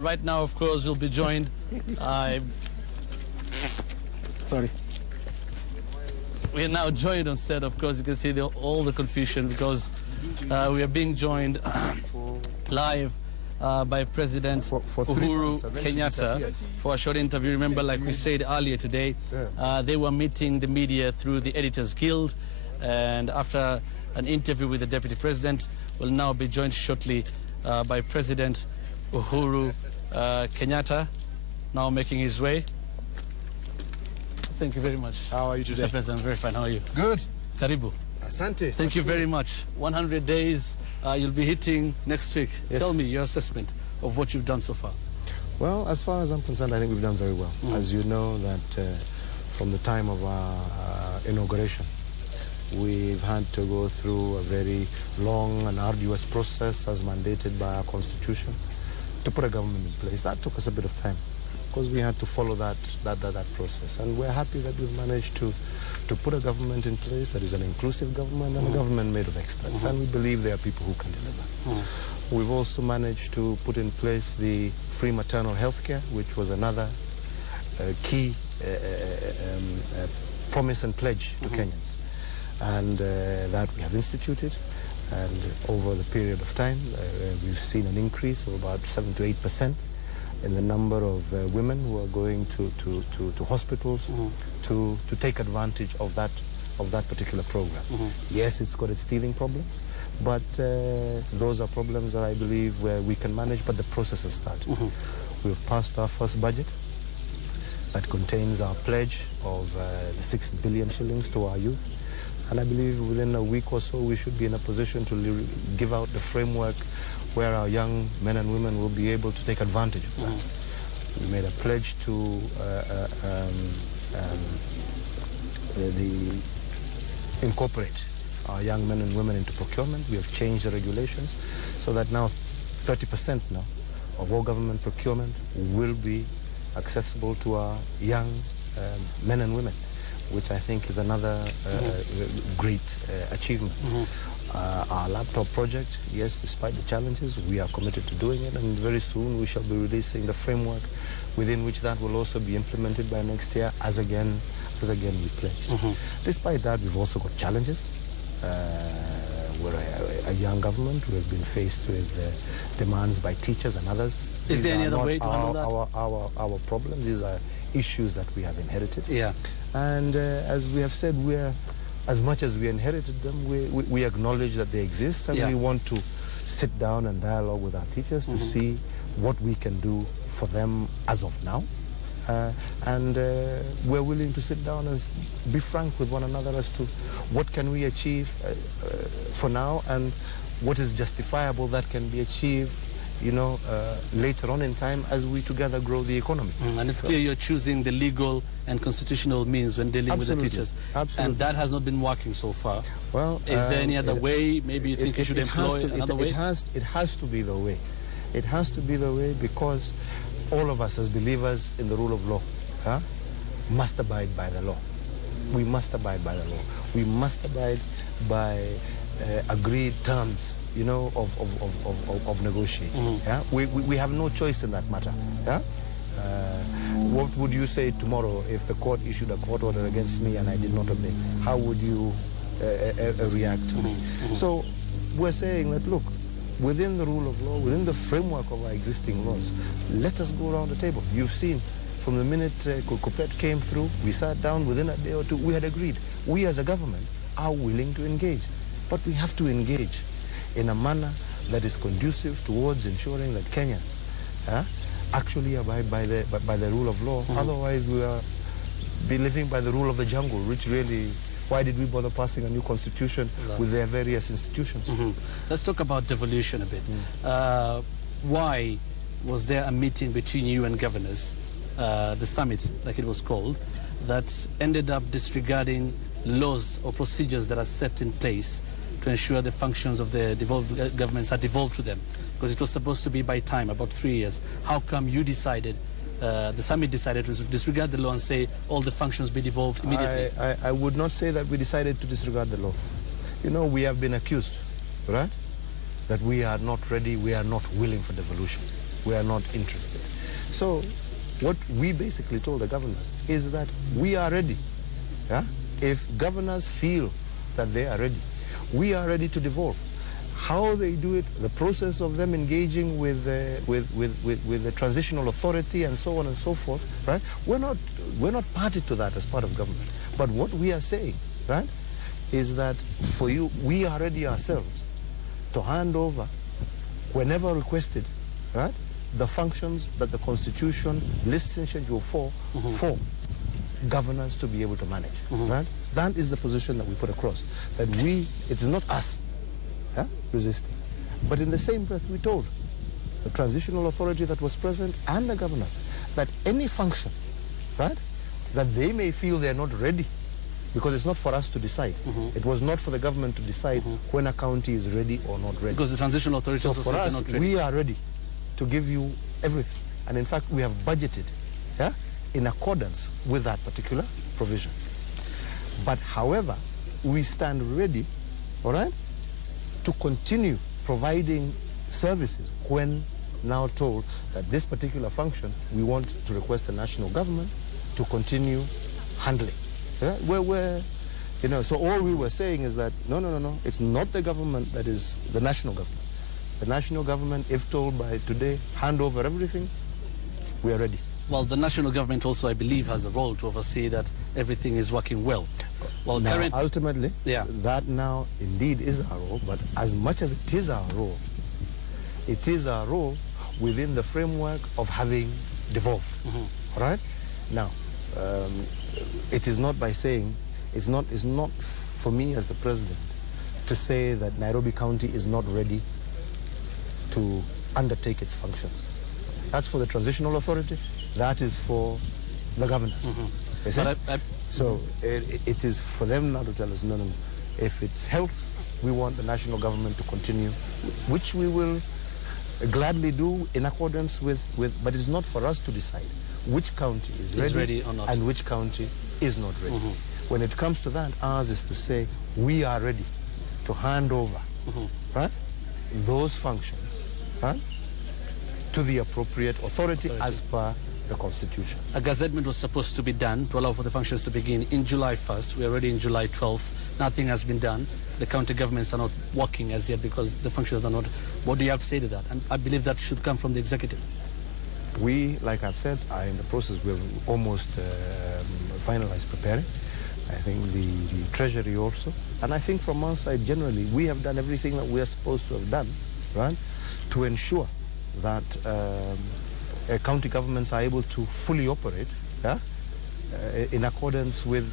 Right now, of course, we'll be joined. Sorry. We are now joined on set. Of course, you can see all the confusion because we are being joined live by President Uhuru Kenyatta for a short interview. Remember, like we said earlier today, they were meeting the media through the Editors Guild, and after an interview with the Deputy President, will now be joined shortly by President Uhuru Kenyatta, now making his way. Thank you very much. How are you today? Mr. President, I'm very fine. How are you? Good. Karibu. Asante. Thank you very much. 100 days you'll be hitting next week. Yes. Tell me your assessment of what you've done so far. Well, as far as I'm concerned, I think we've done very well. As you know, that from the time of our inauguration, we've had to go through a very long and arduous process as mandated by our constitution to put a government in place. That took us a bit of time because we had to follow that process. And we're happy that we've managed to put a government in place that is an inclusive government and a government made of experts. And we believe there are people who can deliver. We've also managed to put in place the free maternal health care, which was another key promise and pledge to Kenyans. And that we have instituted. And over the period of time, we've seen an increase of about 7 to 8% in the number of women who are going to hospitals to take advantage of that particular program. Yes, it's got its teething problems, but those are problems that I believe where we can manage, but the process has started. We've passed our first budget that contains our pledge of the 6 billion shillings to our youth. And I believe within a week or so, we should be in a position to give out the framework where our young men and women will be able to take advantage of that. We made a pledge to incorporate our young men and women into procurement. We have changed the regulations so that now 30% now of all government procurement will be accessible to our young men and women, which I think is another great achievement. Our laptop project, yes, despite the challenges, we are committed to doing it, and very soon we shall be releasing the framework within which that will also be implemented by next year, as again we pledged. Despite that, we've also got challenges. We're a young government. We've been faced with demands by teachers and others. Is there any other way to handle that? Our problems. These are issues that we have inherited. Yeah. And as we have said, as much as we inherited them, we acknowledge that they exist, and we want to sit down and dialogue with our teachers to see what we can do for them as of now. And we're willing to sit down and be frank with one another as to what can we achieve for now and what is justifiable that can be achieved later on in time as we together grow the economy. And it's clear you're choosing the legal and constitutional means when dealing with the teachers. Absolutely. And that has not been working so far. Well, is there any other way? Maybe you think you should employ another way? It has to be the way. It has to be the way because all of us as believers in the rule of law must abide by the law. We must abide by the law. We must abide by agreed terms, of negotiating. We have no choice in that matter. What would you say tomorrow if the court issued a court order against me and I did not obey? How would you react to me? So we're saying that, look, within the rule of law, within the framework of our existing laws, let us go around the table. You've seen from the minute Kupet came through, we sat down within a day or two, we had agreed. We as a government are willing to engage. But we have to engage in a manner that is conducive towards ensuring that Kenyans actually abide by the rule of law. Otherwise, we will be living by the rule of the jungle, which really, why did we bother passing a new constitution with their various institutions? Let's talk about devolution a bit. Why was there a meeting between you and governors, the summit, like it was called, that ended up disregarding laws or procedures that are set in place to ensure the functions of the devolved governments are devolved to them? Because it was supposed to be by time, about 3 years. How come you decided, the summit decided to disregard the law and say all the functions be devolved immediately? I would not say that we decided to disregard the law. We have been accused, right, that we are not ready, we are not willing for devolution. we are not interested. So what we basically told the governors is that we are ready. Yeah? If governors feel that they are ready, we are ready to devolve. How they do it, the process of them engaging with the transitional authority and so on and so forth, right? We're not party to that as part of government. But what we are saying, right, is that for you, we are ready ourselves to hand over, whenever requested, right, the functions that the Constitution lists in Schedule 4 for governance to be able to manage, right? That is the position that we put across. That it is not us resisting. But in the same breath, we told the transitional authority that was present and the governors that any function, right, that they may feel they're not ready, because it's not for us to decide. It was not for the government to decide when a county is ready or not ready. Because the transitional authority So also for says us, they're not ready. we are ready to give you everything. And in fact, we have budgeted in accordance with that particular provision. But however, we stand ready, all right, to continue providing services when now told that this particular function we want to request the national government to continue handling. Yeah? So all we were saying is that no, it's not the government that is the national government. The national government, if told by today, hand over everything, we are ready. Well, the national government also, I believe, has a role to oversee that everything is working well. Well, now, ultimately, that now indeed is our role, but as much as it is our role within the framework of having devolved. All right? Now, it is not by saying, it's not for me as the president to say that Nairobi County is not ready to undertake its functions. That's for the transitional authority. That is for the governors. So it is for them now to tell us, no. If it's health, we want the national government to continue, which we will gladly do in accordance with but it's not for us to decide which county is ready or not, and which county is not ready. When it comes to that, ours is to say we are ready to hand over, right, those functions, right, to the appropriate authority as per the Constitution. A gazettement was supposed to be done to allow for the functions to begin in July 1st. We're already in July 12th. Nothing has been done. The county governments are not working as yet because the functions are not. What do you have to say to that? And I believe that should come from the executive. We, like I've said, are in the process. We've almost finalized preparing. I think the Treasury also. And I think from our side, generally, we have done everything that we are supposed to have done, right, to ensure that county governments are able to fully operate in accordance with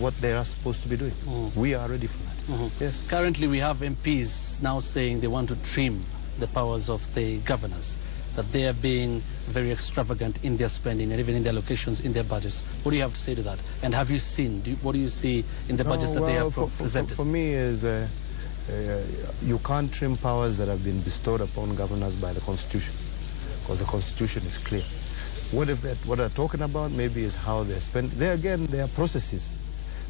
what they are supposed to be doing. We are ready for that. Yes. Currently, we have MPs now saying they want to trim the powers of the governors, that they are being very extravagant in their spending and even in their allocations in their budgets. What do you have to say to that? And have you seen, what do you see in the budgets that they have presented? For me is you can't trim powers that have been bestowed upon governors by the Constitution, because the Constitution is clear. What they're talking about maybe is how they're spent. There again, there are processes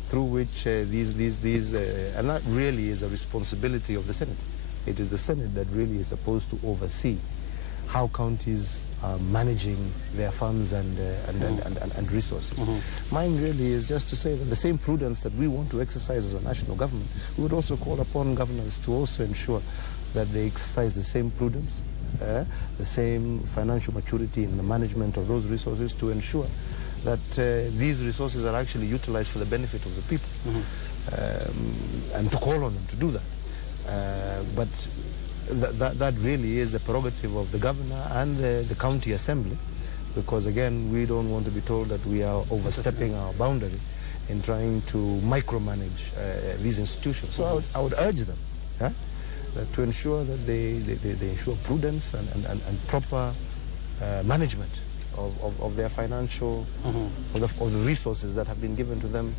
through which and that really is a responsibility of the Senate. It is the Senate that really is supposed to oversee how counties are managing their funds and resources. Mine really is just to say that the same prudence that we want to exercise as a national government, we would also call upon governors to also ensure that they exercise the same prudence, the same financial maturity in the management of those resources to ensure that these resources are actually utilized for the benefit of the people, and to call on them to do that. But that really is the prerogative of the governor and the county assembly, because again, we don't want to be told that we are overstepping our boundary in trying to micromanage these institutions. So I would urge them that to ensure that they ensure prudence and proper management of their financial, of the resources that have been given to them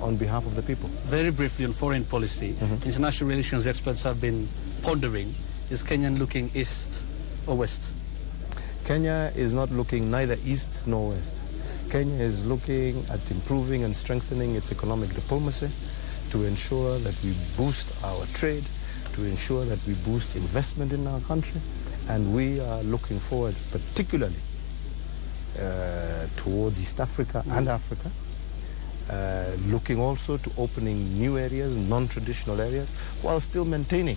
on behalf of the people. Very briefly on foreign policy, international relations experts have been pondering, is Kenya looking east or west? Kenya is not looking neither east nor west. Kenya is looking at improving and strengthening its economic diplomacy to ensure that we boost our trade, to ensure that we boost investment in our country, And we are looking forward particularly towards East Africa and Africa, looking also to opening new areas, non-traditional areas, while still maintaining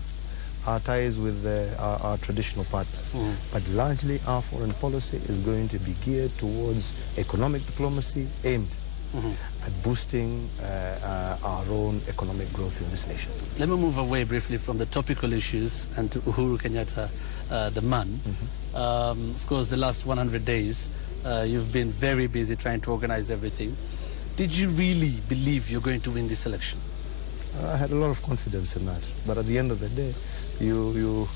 our ties with our traditional partners. But largely our foreign policy is going to be geared towards economic diplomacy aimed at boosting our own economic growth in this nation. Let me move away briefly from the topical issues and to Uhuru Kenyatta, the man. Of course, the last 100 days, you've been very busy trying to organize everything. Did you really believe you're going to win this election? I had a lot of confidence in that, but at the end of the day, you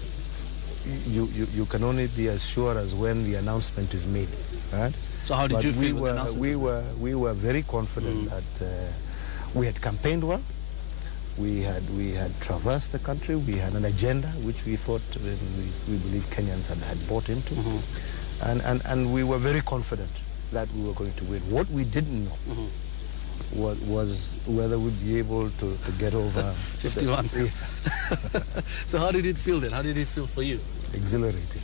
can only be as sure as when the announcement is made, right? So how did you feel when the announcement? We were very confident that we had campaigned well. We had traversed the country. We had an agenda which we thought we believe Kenyans had bought into, and we were very confident that we were going to win. What we didn't know was whether we'd be able to get over 51. So how did it feel then? How did it feel for you? Exhilarating,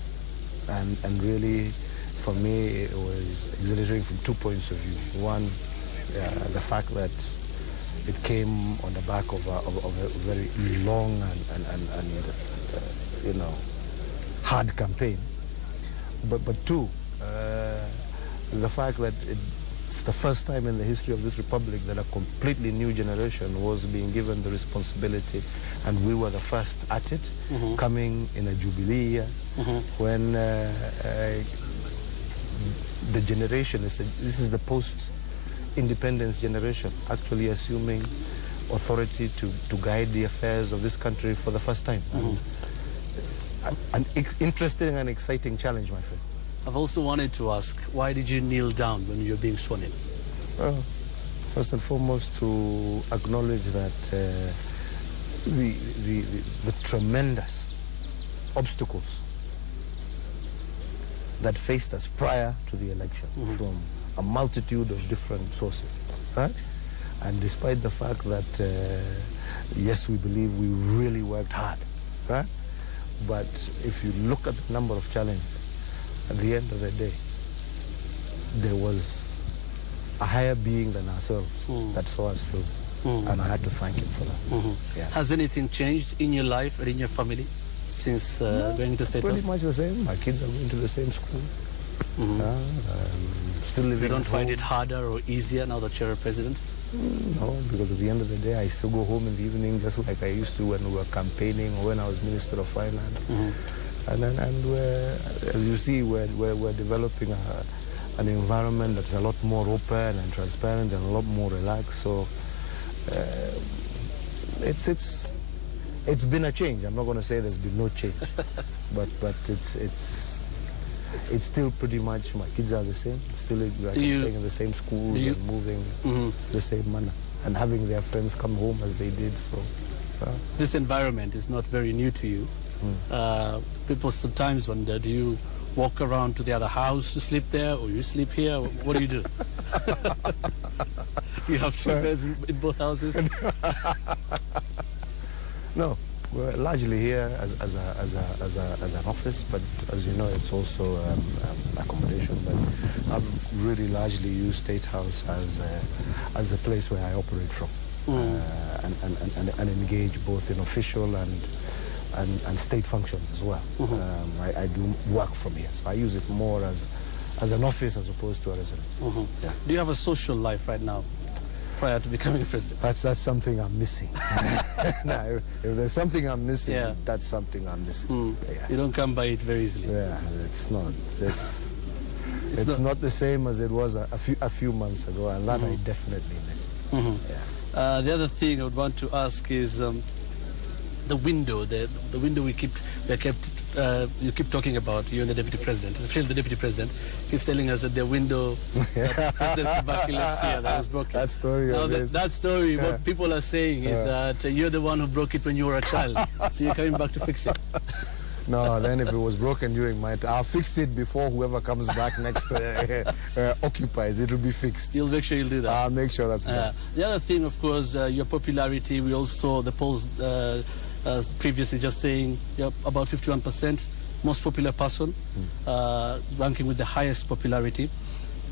and really, for me, it was exhilarating from 2 points of view. One, the fact that it came on the back of a very long and hard campaign. But two, the fact that it's the first time in the history of this republic that a completely new generation was being given the responsibility, and we were the first at it, coming in a jubilee year, when the generation this is the post-independence generation, actually assuming authority to guide the affairs of this country for the first time. An interesting and exciting challenge, my friend. I've also wanted to ask, why did you kneel down when you were being sworn in? Well, first and foremost, to acknowledge that the tremendous obstacles that faced us prior to the election from a multitude of different sources, right? And despite the fact that, yes, we believe we really worked hard, right? But if you look at the number of challenges, at the end of the day, there was a higher being than ourselves that saw us through, and I had to thank him for that. Yeah. Has anything changed in your life or in your family since going to State House? Pretty much the same. My kids are going to the same school. Still living You don't at find home. it harder or easier now that you're a president? No, because at the end of the day, I still go home in the evening just like I used to when we were campaigning or when I was Minister of Finance. And as you see, we're developing an environment that's a lot more open and transparent and a lot more relaxed. So it's been a change. I'm not going to say there's been no change, but it's still pretty much, my kids are the same, still like I'm saying, in the same schools and moving the same manner and having their friends come home as they did. So this environment is not very new to you. People sometimes wonder, do you walk around to the other house to sleep there, or you sleep here? What do you do? You have three beds in both houses? No, we're largely here as an office, but as you know, it's also accommodation. But I've really largely used State House as the place where I operate from, and engage both in official and state functions as well. I do work from here, so I use it more as an office as opposed to a residence. Yeah. Do you have a social life right now, prior to becoming president? That's something I'm missing. Now, if there's something I'm missing, that's something I'm missing. Yeah. You don't come by it very easily. Yeah, it's not. It's not the same as it was a few months ago, and that I definitely miss. Yeah. The other thing I would want to ask is the window, the window you keep talking about, you and the deputy president, especially the deputy president, keeps telling us that the window that President Kibaki left here that was broken. That story. Now that story, what people are saying is that you're the one who broke it when you were a child, so you're coming back to fix it. No, then if it was broken during my time, I'll fix it before whoever comes back next occupies. It will be fixed. You'll make sure you'll do that. I'll make sure that's done. The other thing, of course, your popularity. We also saw the polls previously just saying you're about 51%. most popular person, ranking with the highest popularity.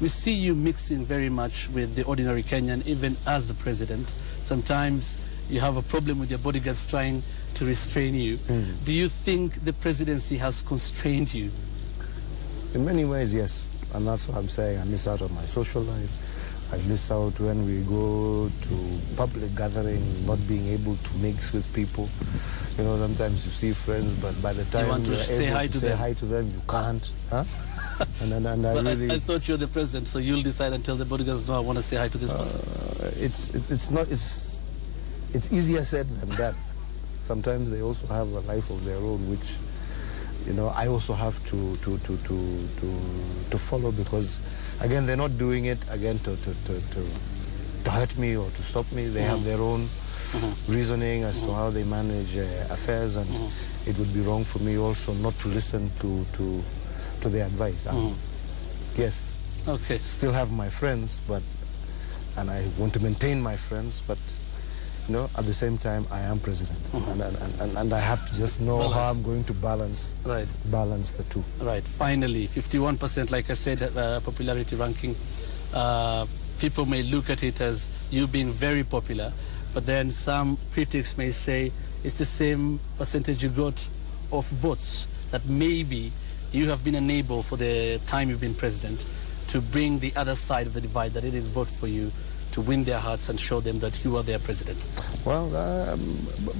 We see you mixing very much with the ordinary Kenyan, even as the president. Sometimes you have a problem with your bodyguards trying to restrain you. Do you think the presidency has constrained you? In many ways, yes. And that's what I'm saying. I miss out on my social life. I miss out when we go to public gatherings, not being able to mix with people. You know, sometimes you see friends, but by the time you want to you're say able hi to to say them. hi to them, you can't. Huh? And I But really... I thought you're the president, so you'll decide and tell the bodyguards, no, I want to say hi to this person. It's easier said than done. Sometimes they also have a life of their own, which, you know, I also have to follow, because again, they're not doing it again to hurt me or to stop me. They have their own reasoning as to how they manage affairs, and it would be wrong for me also not to listen to their advice. Yes, Okay. still have my friends, and I want to maintain my friends, but you know, at the same time, I am president, and I have to just know how I'm going to balance the two. Right. Finally, 51%, like I said, popularity ranking. People may look at it as you being very popular, but then some critics may say it's the same percentage you got of votes, that maybe you have been unable for the time you've been president to bring the other side of the divide, that they didn't vote for you, to win their hearts and show them that you are their president. Well,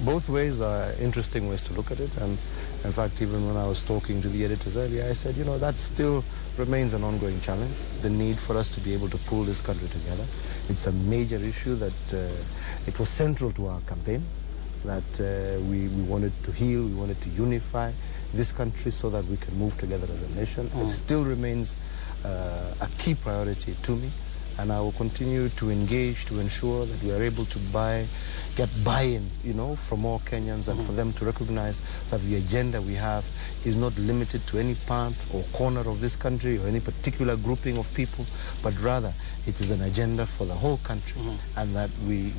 both ways are interesting ways to look at it. And in fact, even when I was talking to the editors earlier, I said, you know, that still remains an ongoing challenge, the need for us to be able to pull this country together. It's a major issue that it was central to our campaign, that we wanted to heal, we wanted to unify this country so that we can move together as a nation. It still remains a key priority to me. And I will continue to engage to ensure that we are able to get buy-in, you know, from all Kenyans, and for them to recognize that the agenda we have is not limited to any part or corner of this country or any particular grouping of people, but rather it is an agenda for the whole country, and that we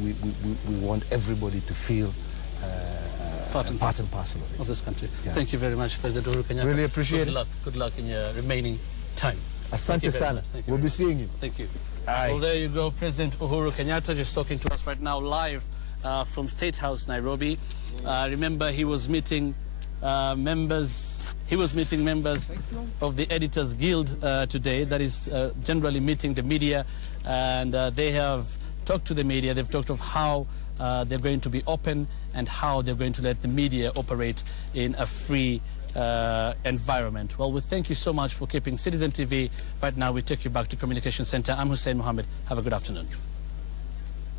want everybody to feel part and parcel of this country. Yeah. Thank you very much, President Uhuru Kenyatta. Really appreciate it. Good luck in your remaining time. Asante sana. We'll be seeing you. Thank you. Aye. Well, there you go, President Uhuru Kenyatta, just talking to us right now live from State House, Nairobi. Remember, he was meeting members. He was meeting members of the Editors Guild today. That is generally meeting the media, and they have talked to the media. They've talked of how they're going to be open and how they're going to let the media operate in a free environment. Well, we thank you so much for keeping Citizen TV. Right now, we take you back to Communication Center. I'm Hussein Mohamed. Have a good afternoon.